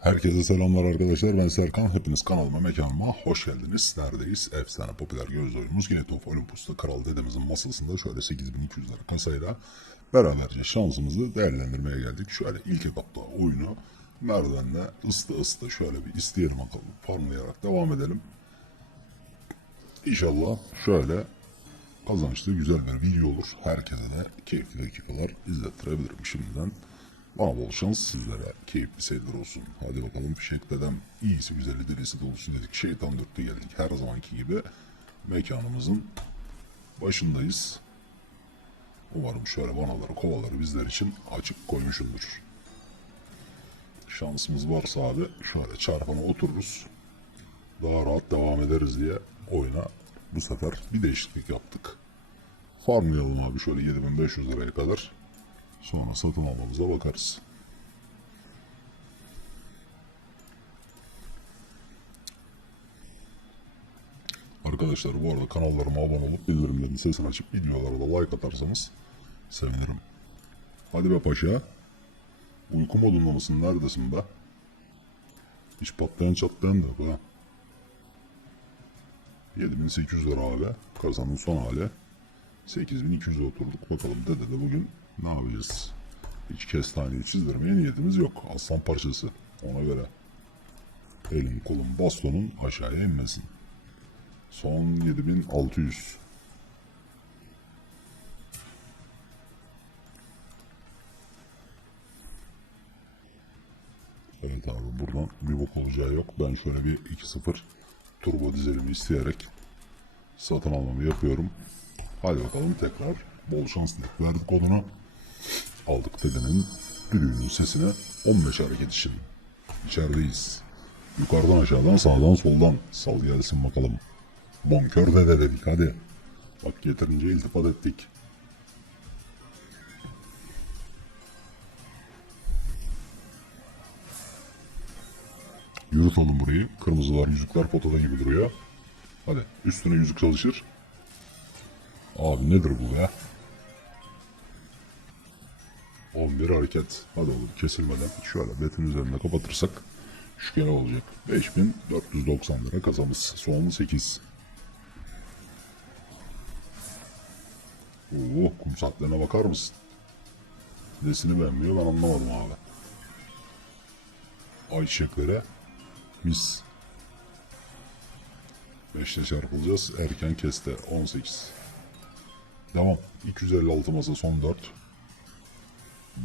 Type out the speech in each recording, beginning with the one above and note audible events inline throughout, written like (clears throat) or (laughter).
Herkese selamlar arkadaşlar. Ben Serkan. Hepiniz kanalıma, mekanıma hoş geldiniz. Neredeyiz? Efsane popüler göz oyunumuz Guinness of Olympus'ta Kral Dedemizin masasında şöyle 8200 lira kasayla beraberce şansımızı değerlendirmeye geldik. Şöyle ilk etapta oyunu merdivenle ıstı ıstı şöyle bir isteyelim bakalım. Farmlayarak devam edelim. İnşallah şöyle kazançlı güzel bir video olur. Herkese de keyifli dakikalar izlettirebilirim şimdiden. Bana bol şans sizlere keyifli seyirler olsun. Hadi bakalım Fişek dedem iyisi güzeli delisi dolusu dedik. Şeytan dörtte geldik her zamanki gibi. Mekanımızın başındayız. Umarım şöyle vanaları kovaları bizler için açık koymuşumdur. Şansımız varsa abi şöyle çarpana otururuz. Daha rahat devam ederiz diye oyuna bu sefer bir değişiklik yaptık. Farmlayalım abi şöyle 7500 liraya kadar. Sonra satın almamıza bakarız. Arkadaşlar bu arada kanallarıma abone olup bildirimlerin sesini açıp videolara da like atarsanız sevinirim. Hadi be paşa. Uyku modunda mısın? Neredesin be? Hiç patlayan çatlayan da ha. 7800 lira abi. Kazanın son hali. 8200'e oturduk. Bakalım dede de bugün ne yapacağız? Hiç kestaneyi çizdirmeye niyetimiz yok. Aslan parçası. Ona göre. Elin kolun bastonun aşağıya inmesin. Son 7600. Evet abi buradan bir bok olacağı yok. Ben şöyle bir 2-0 turbo dizelimi isteyerek satın almamı yapıyorum. Hadi bakalım tekrar bol şans. Verdik kodunu. Dedenin düdüğünün sesine 15 hareket için. İçerideyiz. Yukarıdan aşağıdan sağdan soldan sal gelsin bakalım. Bonkör dede dedik hadi. Bak getirince iltifat ettik. Yürüt burayı. Kırmızılar yüzükler potada gibi duruyor. Hadi üstüne yüzük çalışır. Abi nedir bu be? 11 hareket. Hadi oğlum kesilmeden şöyle betin üzerinde kapatırsak şu kere olacak. 5490 lira kazamız. Son 8. Oo, kum saatlerine bakar mısın? Nesini beğenmiyor ben anlamadım abi. Ay çiçeklere mis. 5'te çarpılacağız. Erken keste 18. Devam. 256 masa son 4.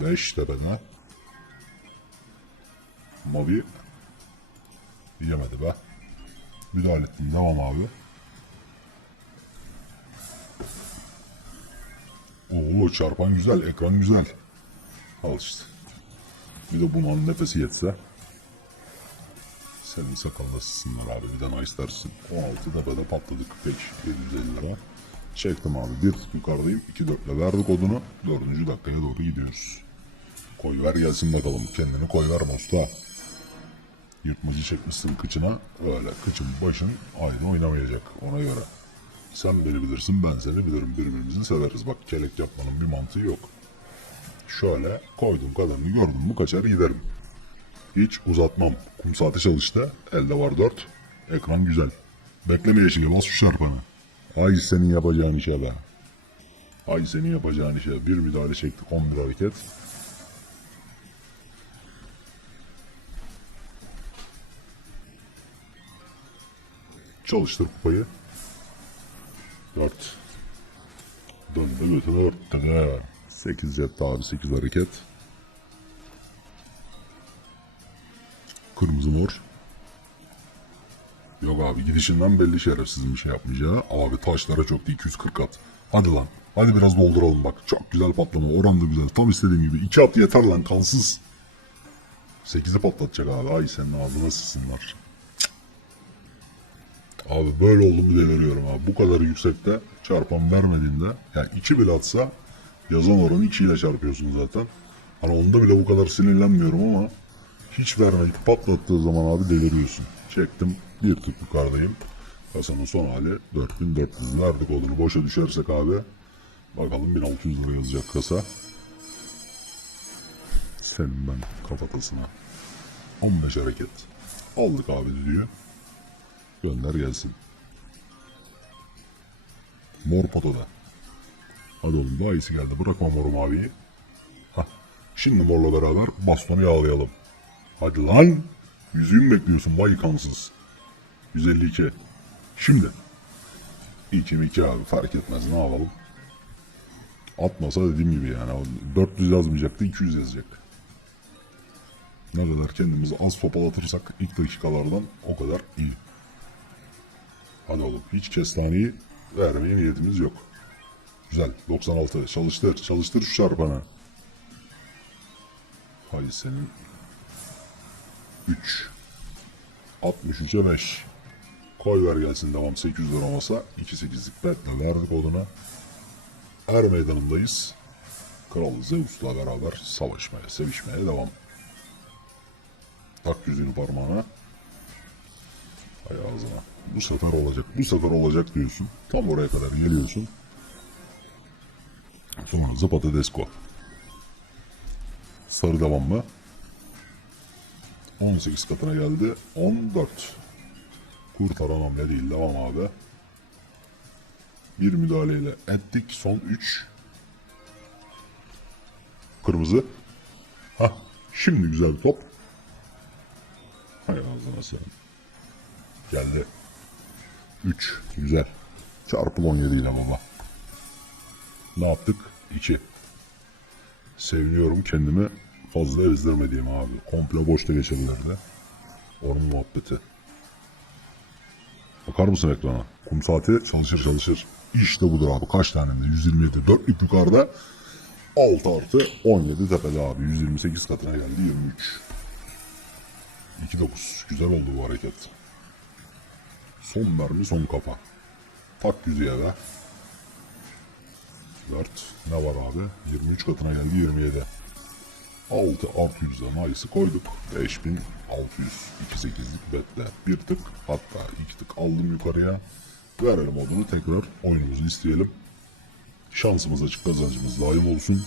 5 tepene. Mavi. Yemedi be. Müdahale ettim. Devam abi. Oo çarpan güzel. Ekran güzel. Al işte. Bir de bunun nefesi yetse. Senin sakalda sızsınlar abi. Bir de nice dersin. 16 tepede patladı 45. 750 lira. Çektim abi. Bir tık yukarıdayım. 2 dörtle verdik odunu. Dördüncü dakikaya doğru gidiyoruz. Koy ver gelsin bakalım. Kendini koy ver usta. Yırtmacı çekmişsin kıçına. Öyle kıçın başın aynı oynamayacak ona göre. Sen beni bilirsin ben seni bilirim. Birbirimizi severiz. Bak kelek yapmanın bir mantığı yok. Şöyle koydum kadarını gördüm mü kaçar giderim. Hiç uzatmam. Kum saati çalıştı. Elde var 4. Ekran güzel. Bekleme yeşili bas şu şarpanı. Ay senin yapacağın işe be. Ay senin yapacağın işe. Bir müdahale çektik 11 hareket. Çalıştır kupayı. 4. Döndü götünü örttü de. 8 jet abi 8 hareket. Kırmızı mor. Yok abi gidişinden belli şerefsizin bir şey yapmayacağı. Abi taşlara çöktü 240 at. Hadi lan. Hadi biraz dolduralım bak. Çok güzel patlama. Oran da güzel. Tam istediğim gibi. 2 at yeter lan kansız. 8'i patlatacak abi. Ay senin ağzına sıçsınlar. Abi böyle oldu mu deliriyorum abi. Bu kadar yüksekte çarpan vermediğinde yani 2 bile atsa yazan oranı 2 ile çarpıyorsun zaten. Hani onda bile bu kadar sinirlenmiyorum ama hiç vermeyip patlattığı zaman abi deliriyorsun. Çektim bir tık yukarıdayım. Kasanın son hali 4400 verdik odunu boşa düşersek abi. Bakalım 1600 lira yazacak kasa. Senin ben kafatasına. 15 hareket. Aldık abi düdüğü. Gönder gelsin. Mor potada. Hadi oğlum daha iyisi geldi. Bırakma moru maviyi. Hah. Şimdi morla beraber bastonu yağlayalım. Hadi lan. Yüzüğü mü bekliyorsun vay kansız. 152. Şimdi. 2 mi 2 abi fark etmez ne yapalım. Atmasa dediğim gibi yani. o 400 yazmayacaktı 200 yazacak. Ne kadar kendimizi az topalatırsak ilk dakikalardan o kadar iyi. Hadi oğlum hiç kestaneyi vermeye niyetimiz yok. Güzel 96 çalıştır çalıştır şu çarpanı. Hay senin 3 63'e 5 Koy ver gelsin devam 800 lira olmasa 2-8'lik betle verdik oduna. Er meydanındayız. Kral Zeus'la beraber savaşmaya, sevişmeye devam. Tak yüzünü parmağına. Hay. Bu sefer olacak, bu sefer olacak diyorsun. Tam oraya kadar geliyorsun. Sonra zıpata desko. Sarı devam mı? 18 katına geldi. 14. Kurtaran hamle değil. Devam abi. Bir müdahaleyle ettik. Son 3. Kırmızı. Ha, şimdi güzel bir top. Hay ağzına sen. Geldi. 3. Güzel. Çarpı 17 ile baba. Ne yaptık? 2. Seviniyorum kendimi fazla ezdirmediğim abi. Komple boşta geçebilirdi. Onun muhabbeti. Bakar mısın ekrana? Kum saati çalışır çalışır. İşte budur abi. Kaç tane de? 127. 4 ip yukarıda. 6 artı 17 tepede abi. 128 katına geldi 23. 2-9. Güzel oldu bu hareket. Son mermi son kafa. Tak yüzüğe be. 4. Ne var abi? 23 katına geldi 27. 6 artı 100'e mayısı koyduk. 5600 2.8'lik betle. Bir tık hatta iki tık aldım yukarıya. Verelim odunu tekrar oyunumuzu isteyelim. Şansımız açık kazancımız daim olsun.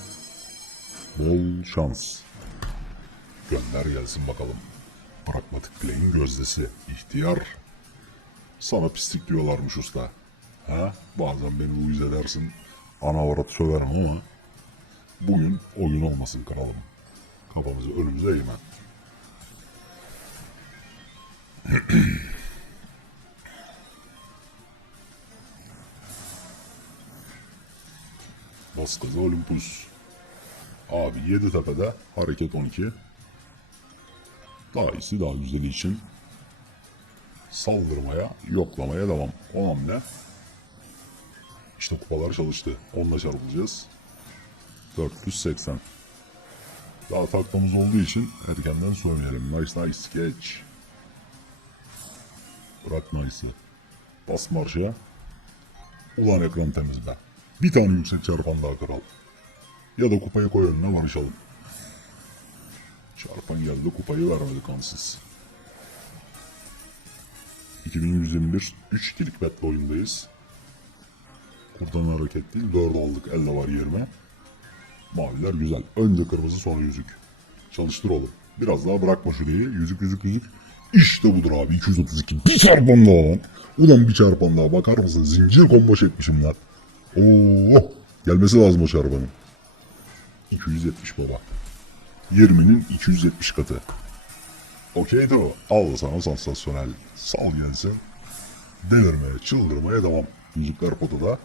Bol şans. Gönder gelsin bakalım. Pragmatik Play'in gözdesi. İhtiyar. Sana pislik diyorlarmış usta. Ha? Bazen beni uyuz edersin. Ana avrat söverim ama bugün oyun olmasın kralım. Kafamızı önümüze eğme. (clears throat) Baskıza Olympus. Abi Yeditepe'de hareket 12. Daha iyisi daha güzeli için saldırmaya, yoklamaya devam. O hamle. İşte kupalar çalıştı. Onunla çarpılacağız. 480. Daha taklımız olduğu için erkenden söyleyelim. Nice nice geç. Bırak nice'ı. Bas marşa. Ulan ekran temizle. Bir tane yüksek çarpan daha kral. Ya da kupayı koy önüne barışalım. Çarpan geldi kupayı vermedi kansız. 2121 3 ikilik betle oyundayız. Kurdan hareket değil 4 aldık elle var yerime. Maviler güzel. Önce kırmızı sonra yüzük. Çalıştır oğlum. Biraz daha bırakma şurayı. Yüzük yüzük yüzük. İşte budur abi 232. Bir çarpan daha lan. Ulan bir çarpan daha bakar mısın? Zincir combo çekmişim lan. Oo, gelmesi lazım o çarpanın. 270 baba. 20'nin 270 katı. Okey de o. Al sana sansasyonel. Sal gelsin. Delirmeye, çıldırmaya devam. Yüzükler potada.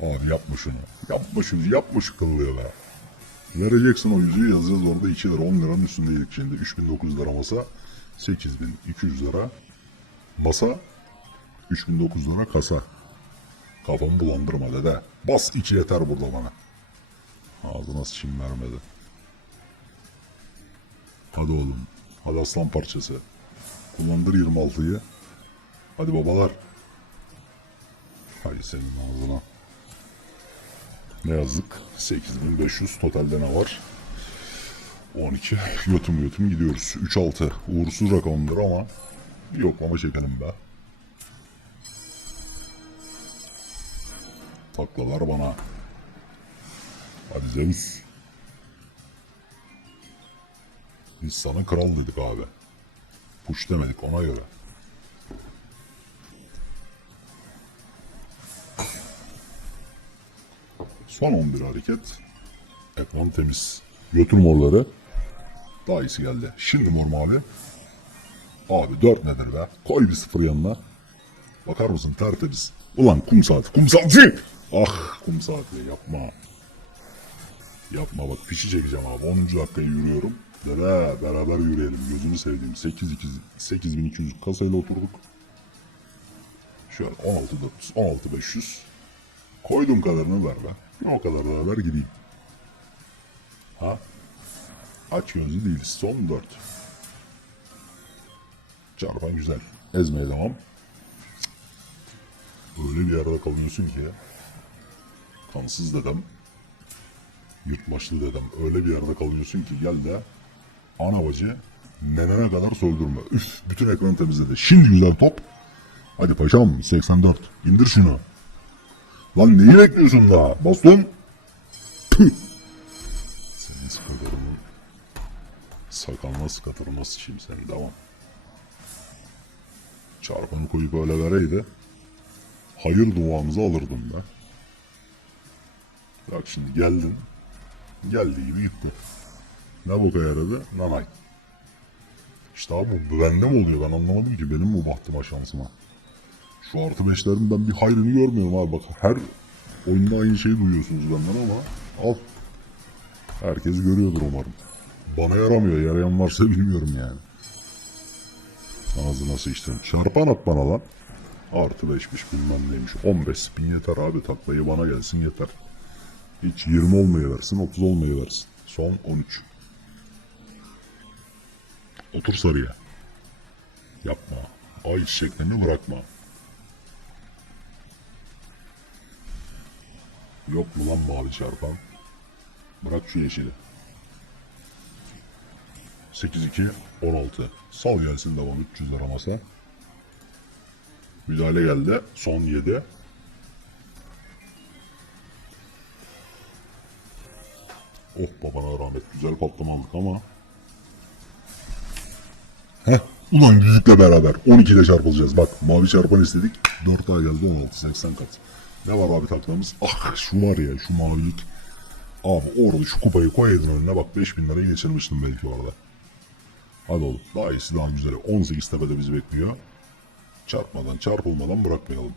Abi yapma şunu. Yapma şunu. Yapma şu kıllığı be. Vereceksin o yüzüğü yazacağız orada 2 lira 10 liranın üstündeydik şimdi. 3900 lira masa. 8200 lira. Masa. 3900 lira kasa. Kafamı bulandırma dede. Bas 2 yeter burada bana. Ağzına sıçayım vermedi. Hadi oğlum. Hadi aslan parçası. Kullandır 26'yı. Hadi babalar. Hay senin ağzına. Ne yazdık? 8500 totalde ne var? 12. Yotum yotum gidiyoruz. 3-6. Uğursuz rakamdır ama yoklama çekelim be. Taklalar bana. Hadi Zeus. Biz sana kral dedik abi. Push demedik ona göre. Son 11 hareket. Ekran temiz. Götür morları. Daha iyisi geldi. Şimdi mor mavi. Abi 4 nedir be? Koy bir sıfır yanına. Bakar mısın tertemiz. Ulan kum saati kum saati. Ah kum saati yapma. Yapma bak fişi çekeceğim abi. 10. dakikaya yürüyorum. Dere beraber yürüyelim. Gözünü sevdiğim 8 2 8200 kasayla oturduk. Şöyle 16 400 16 500. Koydum kadarını ver be. O kadar daha ver gideyim. Ha? Aç gözlü değiliz. Son 4. Çarpan güzel. Ezmeye devam. Öyle bir yerde kalıyorsun ki kansız dedem yırtmaçlı dedem öyle bir yerde kalıyorsun ki gel de ana bacı nenene kadar soldurma. Üf bütün ekranı temizledi. Şimdi güzel top. Hadi paşam 84. İndir şunu. Lan neyi bekliyorsun daha? Bas lan. Püh. Senin sıkıntının sakalına sıkatırına sıçayım seni devam. Çarpanı koyup öyle vereydi. Hayır duamızı alırdım be. Bak şimdi geldin. Geldiği gibi gitti. Ne boka yaradı? Nanay. İşte abi bu bende mi oluyor ben anlamadım ki benim mi bahtıma şansıma. Şu artı beşlerin ben bir hayrını görmüyorum abi bak her oyunda aynı şeyi duyuyorsunuz benden ama al. Herkes görüyordur umarım. Bana yaramıyor yarayan varsa bilmiyorum yani. Ağzına sıçtım. Çarpan at bana lan. Artı beşmiş bilmem neymiş. 15 spin yeter abi taklayı bana gelsin yeter. Hiç 20 olmaya versin 30 olmaya versin. Son 13. Otur sarıya. Yapma. Ay çiçeklerini bırakma. Yok mu lan mavi çarpan? Bırak şu yeşili. 8-2 16. Sal gelsin devam 300 lira masa. Müdahale geldi. Son 7. Oh babana rahmet. Güzel patlama aldık ama. Heh. Ulan yüzükle beraber 12'de çarpılacağız. Bak mavi çarpan istedik. 4 ay geldi 16 80 kat. Ne var abi taklamız? Ah şu var ya şu mavilik. Abi orada şu kupayı koyaydın önüne bak 5000 lirayı geçirmiştim belki orada. Hadi oğlum daha iyisi daha güzeli. 18 tepede bizi bekliyor. Çarpmadan çarpılmadan bırakmayalım.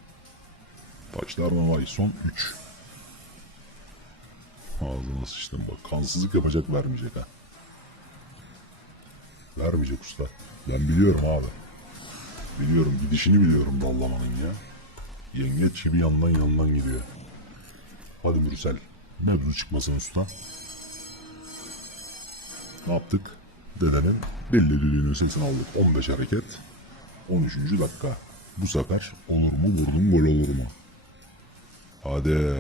Taşlar vay son 3. Ağzına sıçtım bak. Kansızlık yapacak vermeyecek ha. Vermeyecek usta. Ben biliyorum abi. Biliyorum gidişini biliyorum dallamanın ya. Yengeç gibi yandan yandan gidiyor. Hadi Mürsel. Mevzu çıkmasın usta. Ne yaptık? Dedenin belli düdüğünün sesini aldık. 15 hareket. 13. dakika. Bu sefer olur mu vurdum gol olur mu? Hadi.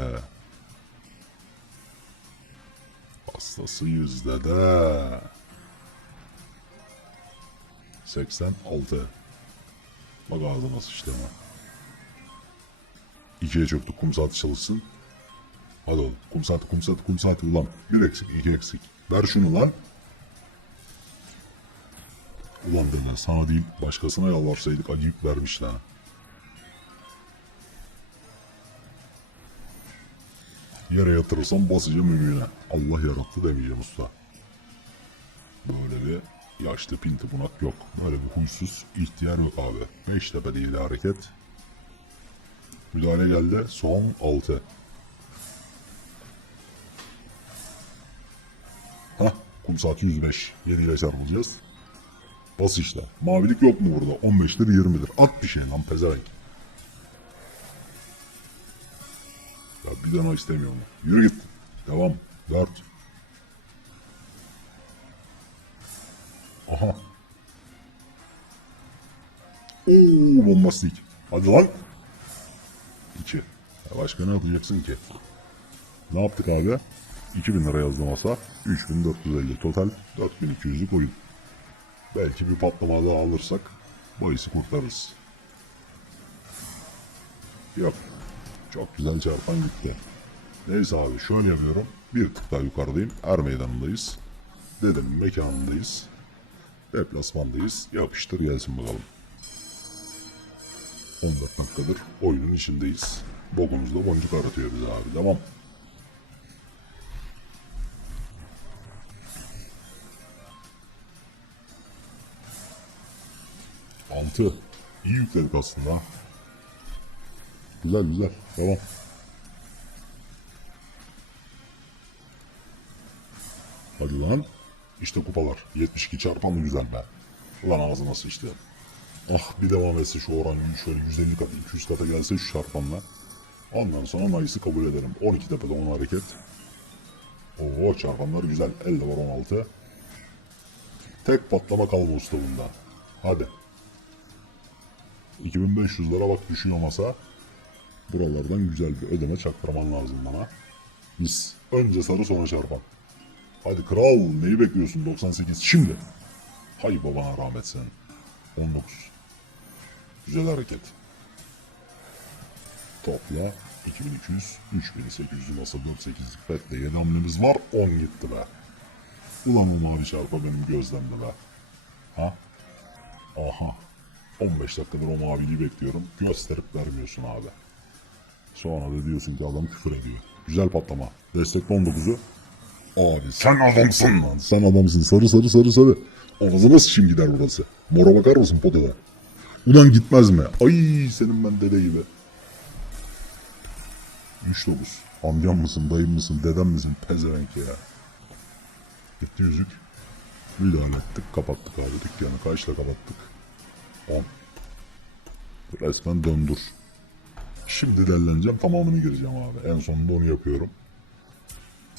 Hastası yüzde de. 86. Bak ağzına sıçtığıma. 2'ye çöktü kum çalışsın. Hadi oğlum kum saati kum ulan. Bir eksik iki eksik. Ver şunu lan. Ulan derler sana değil başkasına yalvarsaydık acıyıp vermişler. Yere yatırırsam basacağım ümüğüne. Allah yarattı demeyeceğim usta. Böyle bir yaşlı pinti bunak yok. Böyle bir huysuz ihtiyar yok abi. Beştepe diye hareket Müdahale geldi. Son 6. Hah kum saati 105. 7 ile çarpılacağız. Bas işte. Mavilik yok mu burada? 15'tir 20'dir. At bir şey lan pezevenk. Ya bir daha istemiyorum. Yürü git. Devam. 4. Aha. Oo bombastik. Hadi lan. 2. Ya başka ne yapacaksın ki? Ne yaptık abi? 2000 lira yazdı masa. 3450 total. 4200'lük oyun. Belki bir patlama daha alırsak bahisi kurtarırız. Yok. Çok güzel çarpan gitti. Neyse abi şöyle yapıyorum. Bir tık daha yukarıdayım. Er meydanındayız. Dedim mekanındayız. Deplasmandayız. Yapıştır gelsin bakalım. 14 dakikadır oyunun içindeyiz. Bokumuzda boncuk aratıyor bize abi. Devam. Altı. İyi yükledik aslında. Güzel güzel. Devam. Hadi lan. İşte kupalar. 72 çarpan mı güzel be. Ulan ağzı nasıl işte. Ah bir devam etse şu oran şöyle 150 kat 200 kata gelse şu çarpanla. Ondan sonra Mayıs'ı kabul ederim. 12 tepede 10 hareket. Oo çarpanlar güzel. Elde var 16. Tek patlama kalma usta bunda. Hadi. 2500 lira bak düşüyor masa. Buralardan güzel bir ödeme çaktırman lazım bana. Mis. Önce sarı sonra çarpan. Hadi kral neyi bekliyorsun 98 şimdi. Hay babana rahmet sen. 19. Güzel hareket. Topla 2200, 3800 masa 4-8'lik petle 7 hamlemiz var 10 gitti be. Ulan o mavi çarpa benim gözlemde be. Ha? Aha. 15 dakikadır o maviliği bekliyorum. Gösterip vermiyorsun abi. Sonra da diyorsun ki adam küfür ediyor. Güzel patlama. Destekle 19'u. Abi sen adamsın lan. Sen adamsın. Sarı sarı sarı sarı. Ağzına sıçayım gider burası. Mora bakar mısın potada? Ulan gitmez mi? Ay senin ben dede gibi. 3-9. Amcam mısın, dayım mısın, dedem misin? Pezevenk ya. Gitti yüzük. Müdahale ettik, kapattık abi dükkanı. Kaçla kapattık? 10. Resmen döndür. Şimdi delleneceğim, tamamını gireceğim abi. En sonunda onu yapıyorum.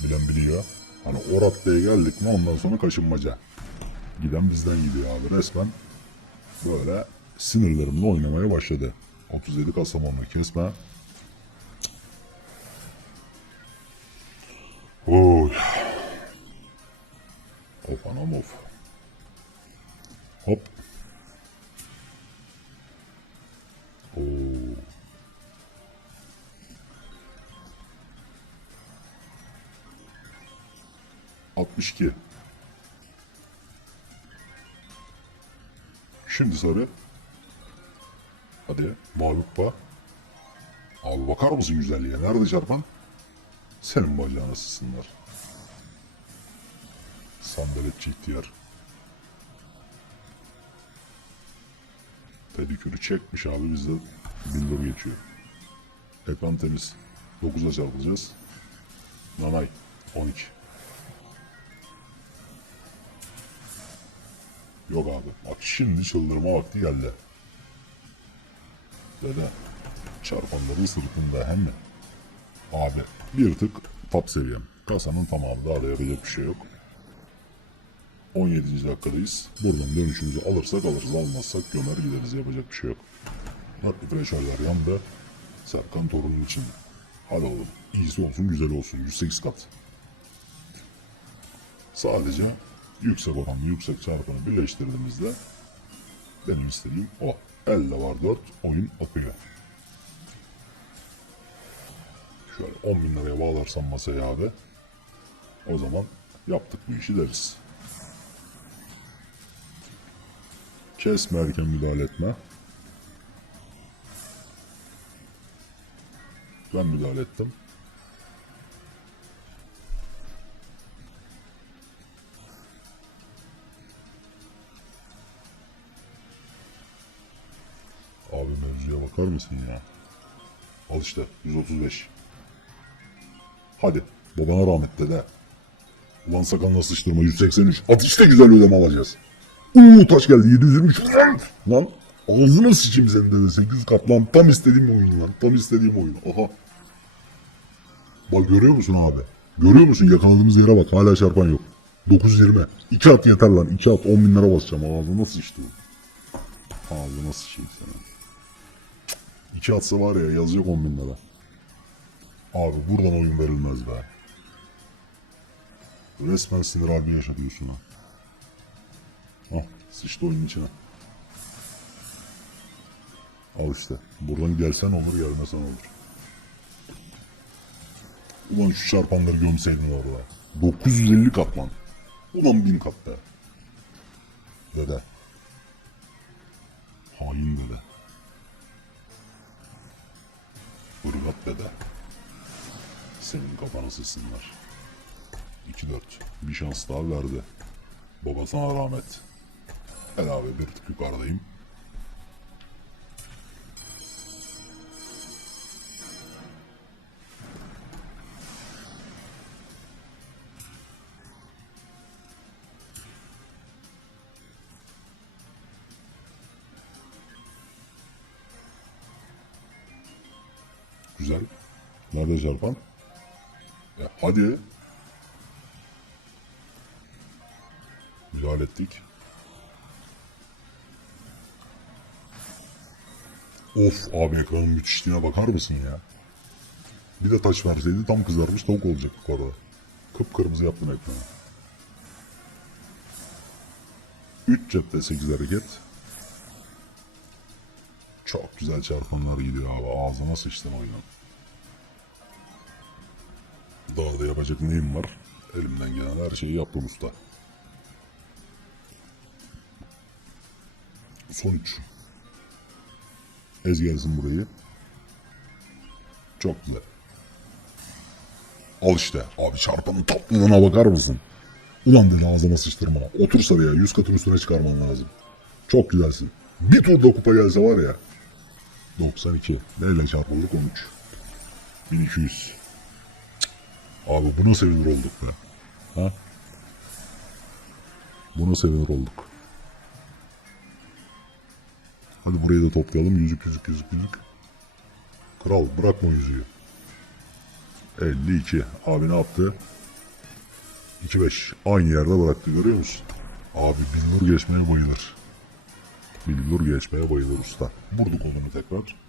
Bilen biliyor. Hani o raddeye geldik mi ondan sonra kaşınmaca. Giden bizden gidiyor abi. Resmen böyle sinirlerimle oynamaya başladı. 37 Kastamonu kesme. Oy. Of anam of. Hop. Oo. Altmış iki. Şimdi sarı. Hadi mavi kupa. Abi bakar mısın güzelliğe? Nerede çarpan? Senin bacağına sıçsınlar. Sandaletçi ihtiyar. Pedikürü çekmiş abi bizde billur geçiyor. Ekran temiz. 9'a çarpılacağız. Nanay 12. Yok abi. Bak şimdi çıldırma vakti geldi. Dede çarpanların sırtında hem mi? Abi bir tık top seviyem. Kasanın tamamı daha da yapacak bir şey yok. 17. dakikadayız. Buradan dönüşümüzü alırsak alırız almazsak gömer gideriz yapacak bir şey yok. Nakli Freşerler yandı. Serkan torunun için. Hadi oğlum iyisi olsun güzel olsun 108 kat. Sadece yüksek oranlı yüksek çarpanı birleştirdiğimizde benim istediğim o. Elde var 4 oyun akıyor. Şöyle 10 bin liraya bağlarsam masaya abi. O zaman yaptık bu işi deriz. Kesme erken müdahale etme. Ben müdahale ettim. Bakar mısın ya? Al işte 135. Hadi babana rahmet dede. Ulan sakalına sıçtırma 183. At işte güzel ödeme alacağız. Uuu taş geldi 723. Lan, lan ağzına sıçayım senin dede 800 kat lan. Tam istediğim oyun lan. Tam istediğim oyun. Aha. Bak görüyor musun abi? Görüyor musun yakaladığımız yere bak hala çarpan yok. 920. 2 at yeter lan. 2 at 10 bin lira basacağım. Ağzına sıçtı. Ağzına sıçayım sana. 2 atsa var ya yazacak 10 bin lira. Abi buradan oyun verilmez be. Resmen sinir harbi yaşatıyorsun ha. Ah sıçtı oyunun içine. Al işte. Buradan gelsen olur gelmesen olur. Ulan şu çarpanları gömseydin orada. 950 kat lan. Ulan 1000 kat be. dede. Hain dede. Irgat dede. Senin kafana sıçsınlar. 2-4. Bir şans daha verdi. Babasına rahmet. Abi bir tık yukarıdayım. Hadi. Müdahale ettik. Of abi ekranın müthişliğine bakar mısın ya? Bir de taç verseydi tam kızarmış tavuk olacak bu arada. Kıpkırmızı yaptım ekranı. 3 cepte 8 hareket. Çok güzel çarpanlar gidiyor abi. Ağzıma sıçtın oyunun. Daha da yapacak neyim var? Elimden gelen her şeyi yaptım usta. Sonuç. Ez gelsin burayı. Çok güzel. Al işte. Abi çarpanın tatlılığına bakar mısın? Ulan dedi ağzıma sıçtırma. Otur sarıya. Yüz katın üstüne çıkarman lazım. Çok güzelsin. Bir turda kupa gelse var ya. 92. Neyle çarpıldık 13. 1200. Abi buna sevinir olduk be. Ha? Buna sevinir olduk. Hadi burayı da toplayalım. Yüzük yüzük yüzük yüzük. Kral bırakma yüzüğü. 52. Abi ne yaptı? 2-5. Aynı yerde bıraktı görüyor musun? Abi billur geçmeye bayılır. Billur geçmeye bayılır usta. Vurduk onu tekrar.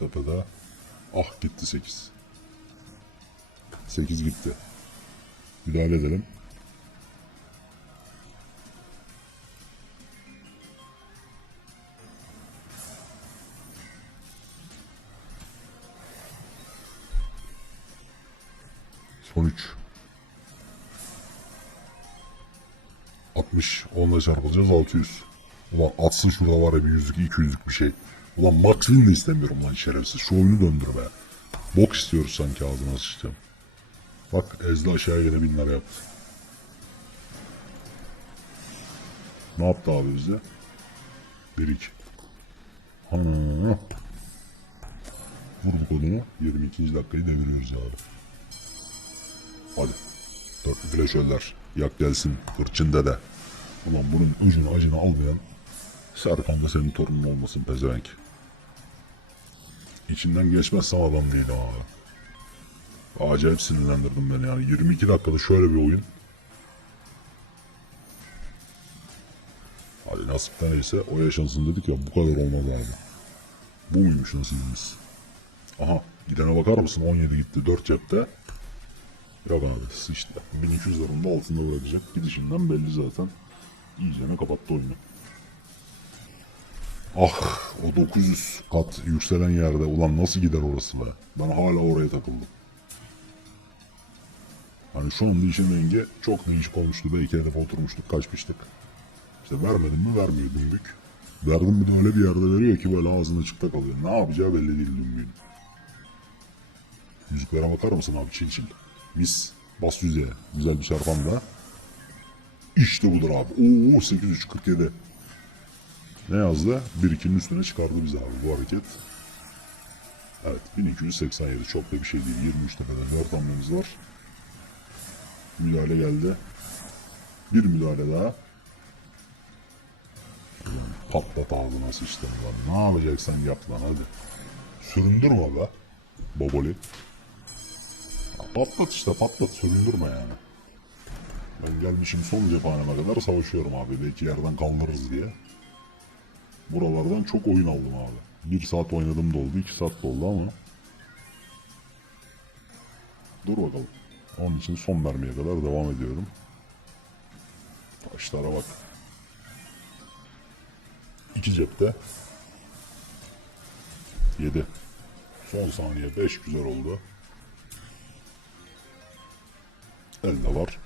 Tepede. Ah gitti 8. 8 gitti. Müdahale edelim. Son 3. 60. Onunla çarpılacağız 600. Ulan atsın şurada var ya bir yüzlük 200'lük bir şey. Ulan Max de istemiyorum lan şerefsiz. Şu oyunu döndür be. Bok istiyoruz sanki ağzına sıçacağım. Bak Ezdi aşağıya gene bin yaptı. Ne yaptı abi bize? 1-2. Ana. Vurduk onu. 22. dakikayı deviriyoruz abi. Hadi. Dörtlü flaşörler. Yak gelsin. Hırçın dede. Ulan bunun ucunu acını almayan Serkan da senin torunun olmasın pezevenk. İçinden geçmezsem adam değil abi. Acayip sinirlendirdin beni yani. 22 dakikada şöyle bir oyun. Hadi nasipten neyse o yaşansın dedik ya bu kadar olmaz abi. Bu muymuş nasibimiz? Aha gidene bakar mısın 17 gitti 4 cepte. Yok abi sıçtı. 1200 liranın da altında bırakacak. Gidişinden belli zaten. İyicene kapattı oyunu. Ah o 900 kat yükselen yerde ulan nasıl gider orası be? Ben hala oraya takıldım. Hani şu anda işin rengi çok değişik olmuştu. Belki hedef oturmuştuk kaçmıştık. İşte vermedim mi vermiyor dümbük. Verdim mi de öyle bir yerde veriyor ki böyle ağzına çıkta kalıyor. Ne yapacağı belli değil dümbüğün. Yüzüklere bakar mısın abi çil çil. Mis. Bas yüzeye. Güzel bir çarpan da. İşte budur abi. Oo 847. Ne yazdı? 1-2'nin üstüne çıkardı bizi abi bu hareket. Evet 1287 çok da bir şey değil. 23 tepede 4 hamlemiz var. Müdahale geldi. Bir müdahale daha. Patlat ağzına sıçtım lan. Ne yapacaksan yap lan hadi. Süründürme be. Baboli. Patlat işte patlat süründürme yani. Ben gelmişim son cephaneme kadar savaşıyorum abi. Belki yerden kaldırırız diye. Buralardan çok oyun aldım abi. Bir saat oynadım da oldu, iki saat da oldu ama. Dur bakalım. Onun için son mermiye kadar devam ediyorum. Taşlara bak. İki cepte. Yedi. Son saniye beş güzel oldu. Elde var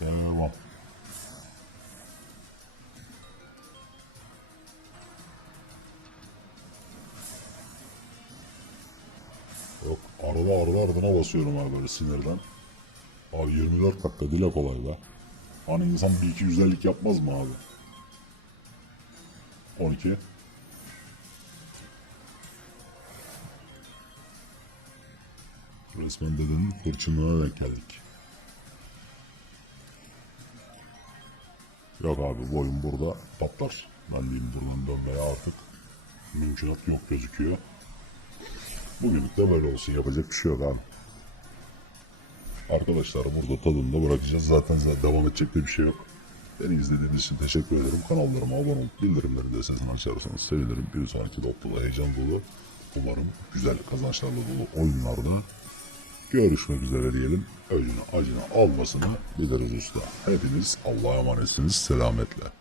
Devam. Yok arada arada ardına basıyorum abi böyle sinirden. Abi 24 dakika dile kolay be. Hani insan bir iki güzellik yapmaz mı abi? 12. Resmen dedenin fırçınlığına denk geldik. Yok abi bu oyun burada patlar. Ben diyeyim buradan dönmeye artık mümkünat yok gözüküyor. Bugünlük de böyle olsun yapacak bir şey yok abi. Arkadaşlar burada tadında bırakacağız. Zaten zaten devam edecek de bir şey yok. Beni izlediğiniz için teşekkür ederim. Kanallarıma abone olup bildirimleri de sesini açarsanız sevinirim. Bir sonraki doplu heyecan dolu. Umarım güzel kazançlarla dolu oyunlarda görüşmek üzere diyelim. Öcünü acını almasını biliriz usta. Hepiniz Allah'a emanetsiniz. Selametle.